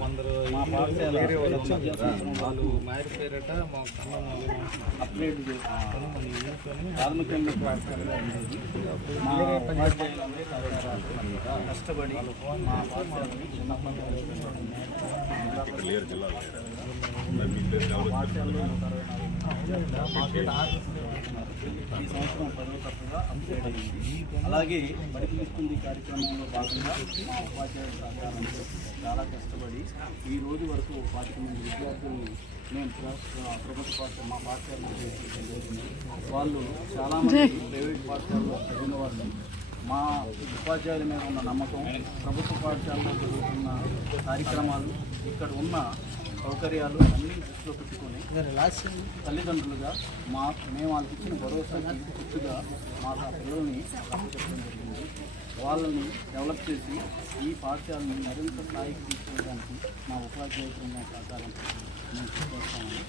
కొందరు మా పాఠశాల వాళ్ళు మారిపోయారట. మా అప్గ్రేడ్ చేసుకుంటారు మన యూనిఫామ్ ప్రాథమికంగా పాఠశాలలో ఉండేది. మా ఉపాధ్యాయులందరూ కష్టపడి మా పాఠశాలని చిన్నప్పటి ఈ సంవత్సరం 10వ తరగతిగా అప్గ్రేడ్ అయింది. అలాగే బడి పిలుస్తుంది కార్యక్రమంలో భాగంగా మా ఉపాధ్యాయుల సహకారంతో చాలా కష్టపడి ఈ రోజు వరకు 25 మంది విద్యార్థులను మేము ప్రభుత్వ పాఠశాల మా పాఠశాలలో చేర్చడం జరిగింది. వాళ్ళు చాలామంది ప్రైవేట్ పాఠశాలలో చదివిన వాళ్ళు మా ఉపాధ్యాయుల మీద ఉన్న నమ్మకం, ప్రభుత్వ పాఠశాలలో జరుగుతున్న కార్యక్రమాలు, ఇక్కడ ఉన్న సౌకర్యాలు అన్నీ దృష్టిలో పెట్టుకొని తల్లిదండ్రులుగా మేము వాళ్ళకి ఇచ్చిన భరోసాకి గుర్తుగా మా పిల్లల్ని చెప్పడం జరిగింది. వాళ్ళని డెవలప్ చేసి ఈ పాఠశాలని మరింత స్థాయికి తీసుకెళ్ళడానికి మా ఉపాధ్యాయులు సహకారం మేము తీసుకొస్తామని